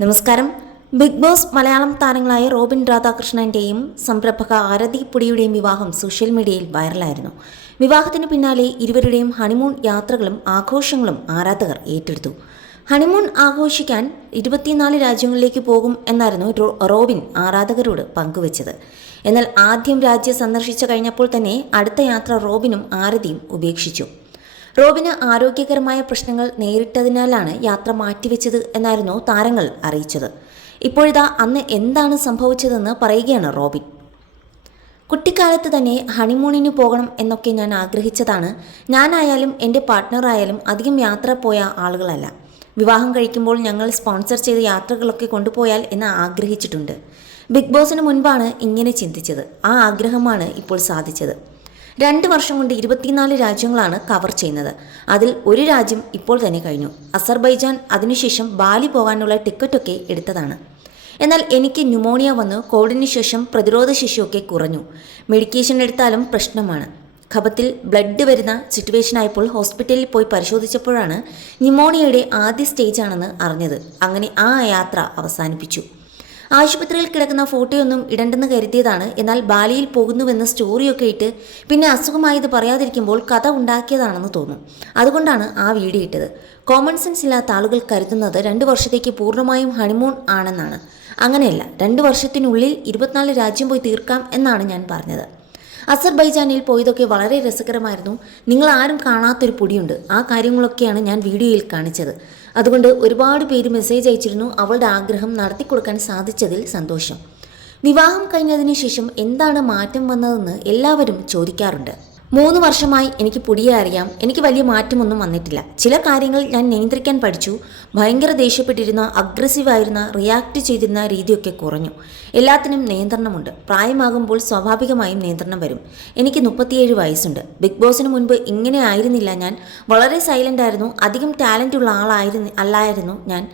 നമസ്കാരം. Big boss Malayalam താരങ്ങളായ Robin രാധാകൃഷ്ണന്റെയും സംരംഭക ആരതി പുടിയുടെയും വിവാഹം സോഷ്യൽ മീഡിയയിൽ വൈറലായിരുന്നു. വിവാഹത്തിന് പിന്നാലെ ഇരുവരുടെയും ഹണിമൂൺ യാത്രകളും ആഘോഷങ്ങളും ആരാധകർ ഏറ്റെടുത്തു. ഹണിമൂൺ ആഘോഷിക്കാൻ 24 രാജ്യങ്ങളിലേക്ക് പോകും എന്നായിരുന്നു റോബിൻ ആരാധകരോട് പങ്കുവച്ചത്. എന്നാൽ ആദ്യം രാജ്യം സന്ദർശിച്ചു കഴിഞ്ഞപ്പോൾ തന്നെ അടുത്ത യാത്ര റോബിനും ആരതിയും ഉപേക്ഷിച്ചു. റോബിന് ആരോഗ്യകരമായ പ്രശ്നങ്ങൾ നേരിട്ടതിനാലാണ് യാത്ര മാറ്റിവെച്ചത് എന്നായിരുന്നു താരങ്ങൾ അറിയിച്ചത്. ഇപ്പോഴിതാ അന്ന് എന്താണ് സംഭവിച്ചതെന്ന് പറയുകയാണ് റോബിൻ. കുട്ടിക്കാലത്ത് തന്നെ ഹണിമൂണിന് പോകണം എന്നൊക്കെ ഞാൻ ആഗ്രഹിച്ചതാണ്. ഞാനായാലും എൻ്റെ പാർട്ട്ണറായാലും അധികം യാത്ര പോയ ആളുകളല്ല. വിവാഹം കഴിക്കുമ്പോൾ ഞങ്ങൾ സ്പോൺസർ ചെയ്ത യാത്രകളൊക്കെ കൊണ്ടുപോയാൽ എന്ന് ആഗ്രഹിച്ചിട്ടുണ്ട്. ബിഗ് ബോസിന് മുൻപാണ് ഇങ്ങനെ ചിന്തിച്ചത്. ആ ആഗ്രഹമാണ് ഇപ്പോൾ സാധിച്ചത്. 2 വർഷം കൊണ്ട് 24 രാജ്യങ്ങളാണ് കവർ ചെയ്യുന്നത്. അതിൽ ഒരു രാജ്യം ഇപ്പോൾ തന്നെ കഴിഞ്ഞു. അസർബൈജാൻ, അതിനുശേഷം ബാലി പോകാനുള്ള ടിക്കറ്റൊക്കെ എടുത്തതാണ്. എന്നാൽ എനിക്ക് ന്യൂമോണിയ വന്നു. കോവിഡിന് ശേഷം പ്രതിരോധ ശേഷിയൊക്കെ കുറഞ്ഞു. മെഡിക്കേഷൻ എടുത്താലും പ്രശ്നമാണ്. കഫത്തിൽ ബ്ലഡ് വരുന്ന സിറ്റുവേഷനായപ്പോൾ ഹോസ്പിറ്റലിൽ പോയി പരിശോധിച്ചപ്പോഴാണ് ന്യൂമോണിയയുടെ ആദ്യ സ്റ്റേജാണെന്ന് അറിഞ്ഞത്. അങ്ങനെ ആ യാത്ര അവസാനിപ്പിച്ചു. ആശുപത്രിയിൽ കിടക്കുന്ന ഫോട്ടോയൊന്നും ഇടണ്ടെന്ന് കരുതിയതാണ്. എന്നാൽ ബാലിയിൽ പോകുന്നുവെന്ന സ്റ്റോറിയൊക്കെ ഇട്ട് പിന്നെ അസുഖമായത് പറയാതിരിക്കുമ്പോൾ കഥ ഉണ്ടാക്കിയതാണെന്ന് തോന്നും. അതുകൊണ്ടാണ് ആ വീഡിയോ ഇട്ടത്. കോമൺ സെൻസ് ഇല്ലാത്ത ആളുകൾ കരുതുന്നത് 2 വർഷത്തേക്ക് പൂർണ്ണമായും ഹണിമൂൺ ആണെന്നാണ്. അങ്ങനെയല്ല, 2 വർഷത്തിനുള്ളിൽ 24 രാജ്യം പോയി തീർക്കാം എന്നാണ് ഞാൻ പറഞ്ഞത്. അസർബൈജാനിൽ പോയതൊക്കെ വളരെ രസകരമായിരുന്നു. നിങ്ങൾ ആരും കാണാത്തൊരു പൊടിയുണ്ട്. ആ കാര്യങ്ങളൊക്കെയാണ് ഞാൻ വീഡിയോയിൽ കാണിച്ചത്. അതുകൊണ്ട് ഒരുപാട് പേര് മെസ്സേജ് അയച്ചിരുന്നു. അവളുടെ ആഗ്രഹം നടത്തിക്കൊടുക്കാൻ സാധിച്ചതിൽ സന്തോഷം. വിവാഹം കഴിഞ്ഞതിന് ശേഷം എന്താണ് മാറ്റം വന്നതെന്ന് എല്ലാവരും ചോദിക്കാറുണ്ട്. 3 വർഷമായി എനിക്ക് പൊടിയെ അറിയാം. എനിക്ക് വലിയ മാറ്റമൊന്നും വന്നിട്ടില്ല. ചില കാര്യങ്ങൾ ഞാൻ നിയന്ത്രിക്കാൻ പഠിച്ചു. ഭയങ്കര ദേഷ്യപ്പെട്ടിരുന്ന, അഗ്രസീവായിരുന്ന, റിയാക്ട് ചെയ്തിരുന്ന രീതിയൊക്കെ കുറഞ്ഞു. എല്ലാത്തിനും നിയന്ത്രണമുണ്ട്. പ്രായമാകുമ്പോൾ സ്വാഭാവികമായും നിയന്ത്രണം വരും. എനിക്ക് 37 വയസ്സുണ്ട്. ബിഗ് ബോസിന് മുൻപ് ഇങ്ങനെ ആയിരുന്നില്ല ഞാൻ. വളരെ സൈലൻ്റ് ആയിരുന്നു. അധികം ടാലൻ്റ് ഉള്ള അല്ലായിരുന്നു ഞാൻ.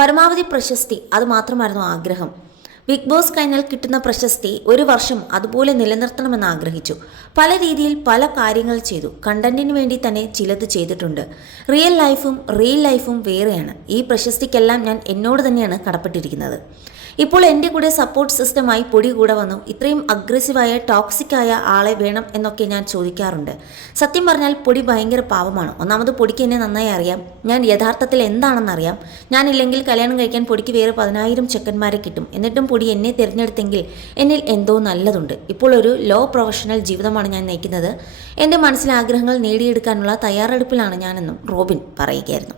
പരമാവധി പ്രശസ്തി, അത് മാത്രമായിരുന്നു ആഗ്രഹം. ബിഗ് ബോസ് കഴിഞ്ഞാൽ കിട്ടുന്ന പ്രശസ്തി 1 വർഷം അതുപോലെ നിലനിർത്തണമെന്ന് ആഗ്രഹിച്ചു. പല രീതിയിൽ പല കാര്യങ്ങൾ ചെയ്തു. കണ്ടന്റിന് വേണ്ടി തന്നെ ചിലത് ചെയ്തിട്ടുണ്ട്. റിയൽ ലൈഫും വേറെയാണ്. ഈ പ്രശസ്തിക്കെല്ലാം ഞാൻ എന്നോട് തന്നെയാണ് കടപ്പെട്ടിരിക്കുന്നത്. ഇപ്പോൾ എൻ്റെ കൂടെ സപ്പോർട്ട് സിസ്റ്റമായി പൊടി കൂടെ വന്നു. ഇത്രയും അഗ്രസീവായ ടോക്സിക്കായ ആളെ വേണം എന്നൊക്കെ ഞാൻ ചോദിക്കാറുണ്ട്. സത്യം പറഞ്ഞാൽ പൊടി ഭയങ്കര പാവമാണ്. ഒന്നാമത് പൊടിക്ക് എന്നെ നന്നായി അറിയാം. ഞാൻ യഥാർത്ഥത്തിൽ എന്താണെന്നറിയാം. ഞാനില്ലെങ്കിൽ കല്യാണം കഴിക്കാൻ പൊടിക്ക് വേറെ 10,000 ചെക്കന്മാരെ കിട്ടും. എന്നിട്ടും പൊടി എന്നെ തിരഞ്ഞെടുത്തെങ്കിൽ എന്നിൽ എന്തോ നല്ലതുണ്ട്. ഇപ്പോൾ ഒരു ലോ പ്രൊഫഷണൽ ജീവിതമാണ് ഞാൻ നയിക്കുന്നത്. എൻ്റെ മനസ്സിലെ ആഗ്രഹങ്ങൾ നേടിയെടുക്കാനുള്ള തയ്യാറെടുപ്പിലാണ് ഞാനെന്നും റോബിൻ പറയുകയായിരുന്നു.